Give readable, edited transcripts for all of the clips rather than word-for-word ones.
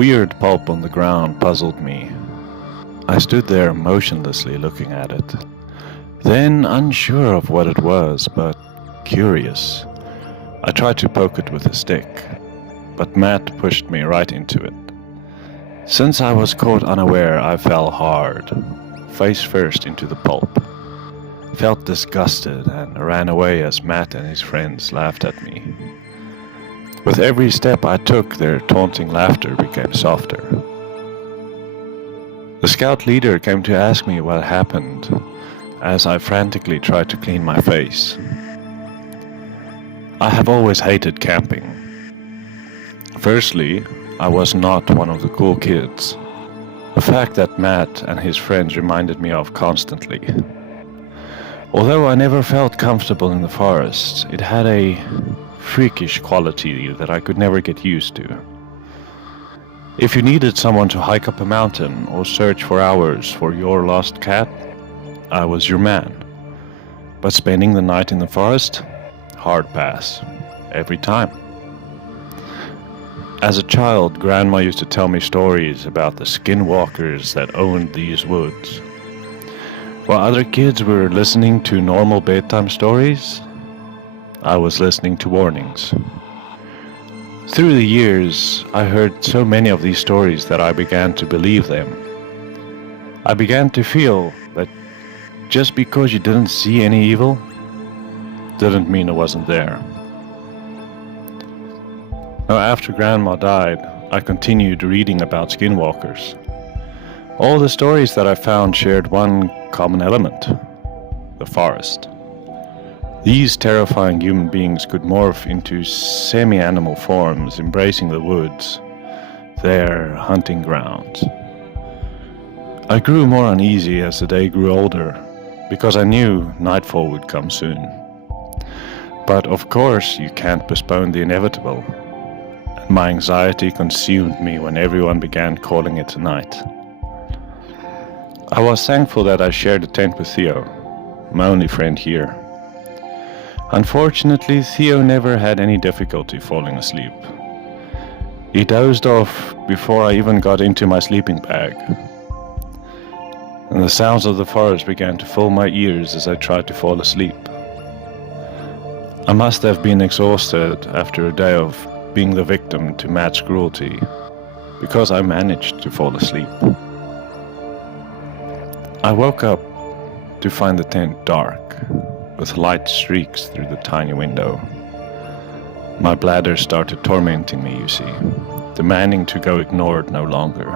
weird pulp on the ground puzzled me. I stood there motionlessly looking at it, then unsure of what it was, but curious. I tried to poke it with a stick, but Matt pushed me right into it. Since I was caught unaware, I fell hard, face first into the pulp. Felt disgusted and ran away as Matt and his friends laughed at me. With every step I took, their taunting laughter became softer. The scout leader came to ask me what happened, as I frantically tried to clean my face. I have always hated camping. Firstly, I was not one of the cool kids, a fact that Matt and his friends reminded me of constantly. Although I never felt comfortable in the forest, it had a freakish quality that I could never get used to. If you needed someone to hike up a mountain or search for hours for your lost cat, I was your man. But spending the night in the forest? Hard pass. Every time. As a child, Grandma used to tell me stories about the skinwalkers that owned these woods. While other kids were listening to normal bedtime stories, I was listening to warnings. Through the years, I heard so many of these stories that I began to believe them. I began to feel that just because you didn't see any evil, didn't mean it wasn't there. Now, after Grandma died, I continued reading about skinwalkers. All the stories that I found shared one common element: the forest. These terrifying human beings could morph into semi-animal forms, embracing the woods, their hunting grounds. I grew more uneasy as the day grew older, because I knew nightfall would come soon. But of course, you can't postpone the inevitable, and my anxiety consumed me when everyone began calling it night. I was thankful that I shared a tent with Theo, my only friend here. Unfortunately, Theo never had any difficulty falling asleep. He dozed off before I even got into my sleeping bag, and the sounds of the forest began to fill my ears as I tried to fall asleep. I must have been exhausted after a day of being the victim to Matt's cruelty, because I managed to fall asleep. I woke up to find the tent dark, with light streaks through the tiny window. My bladder started tormenting me, you see, demanding to go ignored no longer.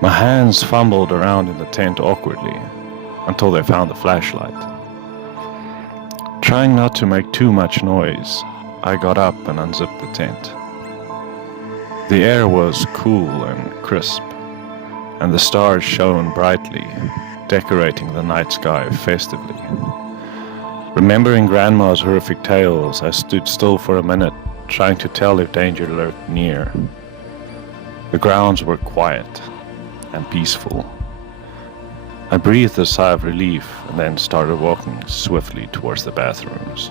My hands fumbled around in the tent awkwardly, until they found the flashlight. Trying not to make too much noise, I got up and unzipped the tent. The air was cool and crisp, and the stars shone brightly, decorating the night sky festively. Remembering Grandma's horrific tales, I stood still for a minute, trying to tell if danger lurked near. The grounds were quiet and peaceful. I breathed a sigh of relief and then started walking swiftly towards the bathrooms.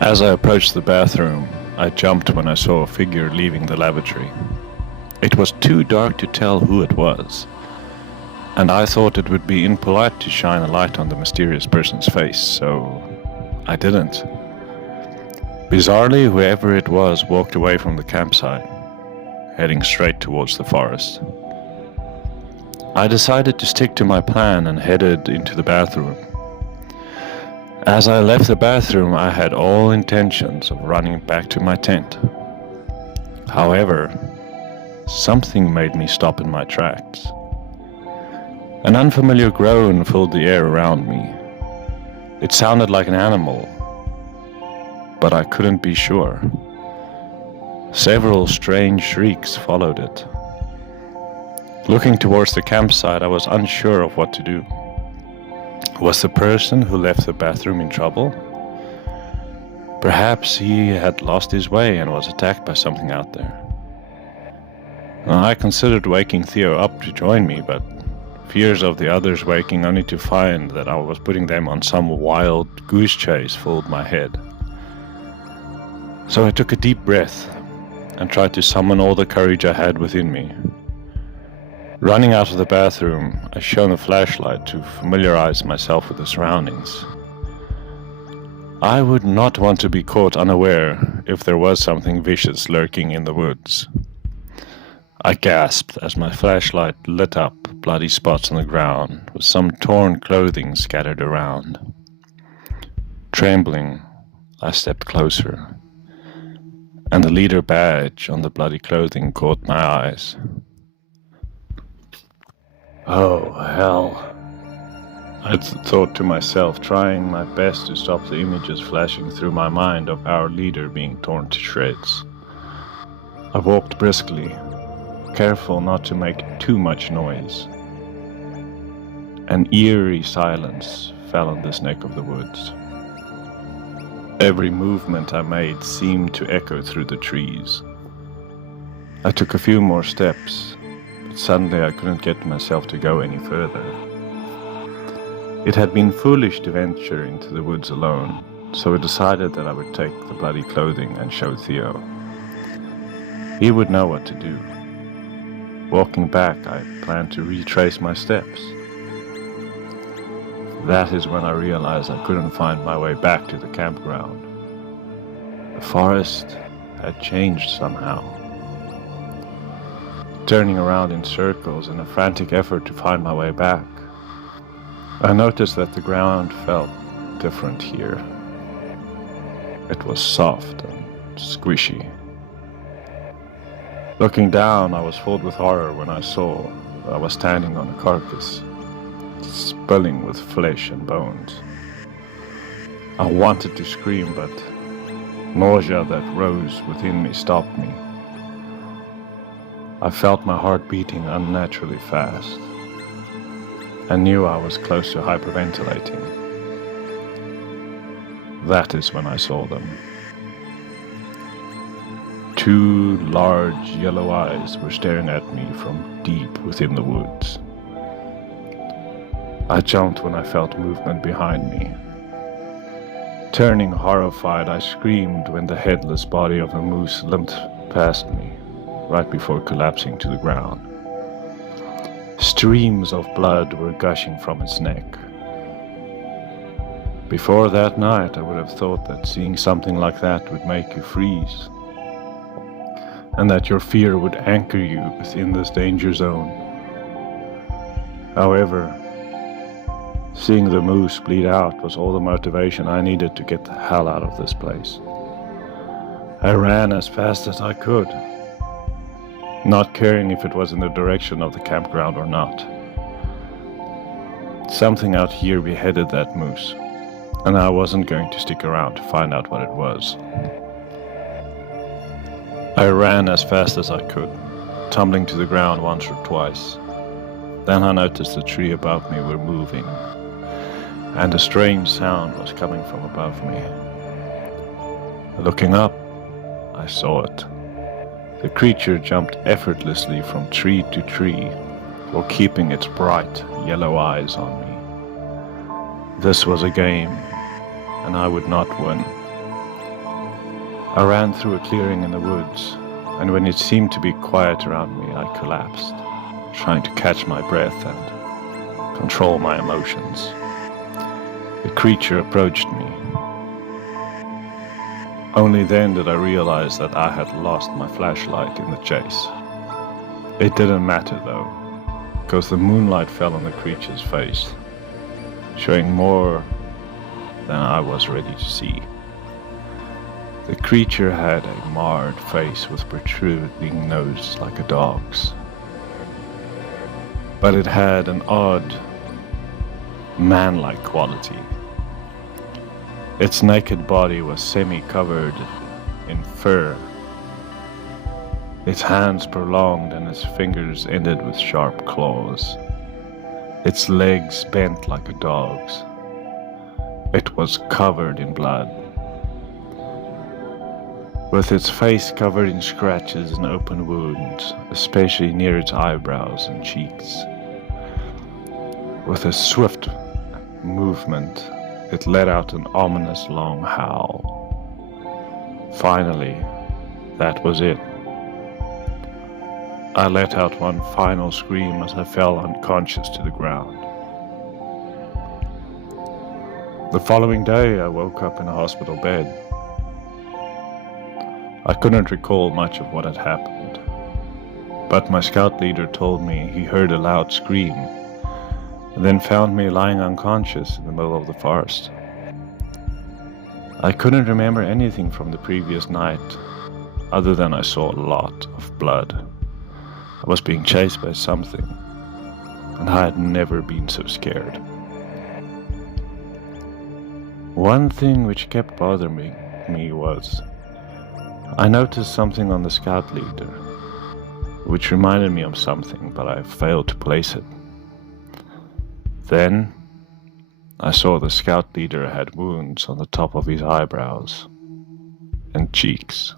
As I approached the bathroom, I jumped when I saw a figure leaving the lavatory. It was too dark to tell who it was, and I thought it would be impolite to shine a light on the mysterious person's face, so I didn't. Bizarrely, whoever it was walked away from the campsite, heading straight towards the forest. I decided to stick to my plan and headed into the bathroom. As I left the bathroom, I had all intentions of running back to my tent. However, something made me stop in my tracks. An unfamiliar groan filled the air around me. It sounded like an animal, but I couldn't be sure. Several strange shrieks followed it. Looking towards the campsite, I was unsure of what to do. Was the person who left the bathroom in trouble? Perhaps he had lost his way and was attacked by something out there. I considered waking Theo up to join me, but fears of the others waking only to find that I was putting them on some wild goose chase filled my head. So I took a deep breath and tried to summon all the courage I had within me. Running out of the bathroom, I shone a flashlight to familiarize myself with the surroundings. I would not want to be caught unaware if there was something vicious lurking in the woods. I gasped as my flashlight lit up bloody spots on the ground with some torn clothing scattered around. Trembling, I stepped closer, and the leader badge on the bloody clothing caught my eyes. Oh, hell. I thought to myself, trying my best to stop the images flashing through my mind of our leader being torn to shreds. I walked briskly, careful not to make too much noise. An eerie silence fell on this neck of the woods. Every movement I made seemed to echo through the trees. I took a few more steps, but suddenly I couldn't get myself to go any further. It had been foolish to venture into the woods alone, so I decided that I would take the bloody clothing and show Theo. He would know what to do. Walking back, I planned to retrace my steps. That is when I realized I couldn't find my way back to the campground. The forest had changed somehow. Turning around in circles in a frantic effort to find my way back, I noticed that the ground felt different here. It was soft and squishy. Looking down, I was filled with horror when I saw that I was standing on a carcass, spilling with flesh and bones. I wanted to scream, but nausea that rose within me stopped me. I felt my heart beating unnaturally fast. I knew I was close to hyperventilating. That is when I saw them. Two large yellow eyes were staring at me from deep within the woods. I jumped when I felt movement behind me. Turning horrified, I screamed when the headless body of a moose limped past me, right before collapsing to the ground. Streams of blood were gushing from its neck. Before that night, I would have thought that seeing something like that would make you freeze, and that your fear would anchor you within this danger zone. However, seeing the moose bleed out was all the motivation I needed to get the hell out of this place. I ran as fast as I could, not caring if it was in the direction of the campground or not. Something out here beheaded that moose, and I wasn't going to stick around to find out what it was. I ran as fast as I could, tumbling to the ground once or twice. Then I noticed the tree above me were moving, and a strange sound was coming from above me. Looking up, I saw it. The creature jumped effortlessly from tree to tree, while keeping its bright yellow eyes on me. This was a game, and I would not win. I ran through a clearing in the woods, and when it seemed to be quiet around me, I collapsed, trying to catch my breath and control my emotions. The creature approached me. Only then did I realize that I had lost my flashlight in the chase. It didn't matter though, because the moonlight fell on the creature's face, showing more than I was ready to see. The creature had a marred face with protruding nose like a dog's, but it had an odd, man-like quality. Its naked body was semi-covered in fur. Its hands prolonged and its fingers ended with sharp claws. Its legs bent like a dog's. It was covered in blood, with its face covered in scratches and open wounds, especially near its eyebrows and cheeks. With a swift movement, it let out an ominous long howl. Finally, that was it. I let out one final scream as I fell unconscious to the ground. The following day, I woke up in a hospital bed. I couldn't recall much of what had happened, but my scout leader told me he heard a loud scream, and then found me lying unconscious in the middle of the forest. I couldn't remember anything from the previous night, other than I saw a lot of blood. I was being chased by something, and I had never been so scared. One thing which kept bothering me was, I noticed something on the scout leader, which reminded me of something, but I failed to place it. Then, I saw the scout leader had wounds on the top of his eyebrows and cheeks.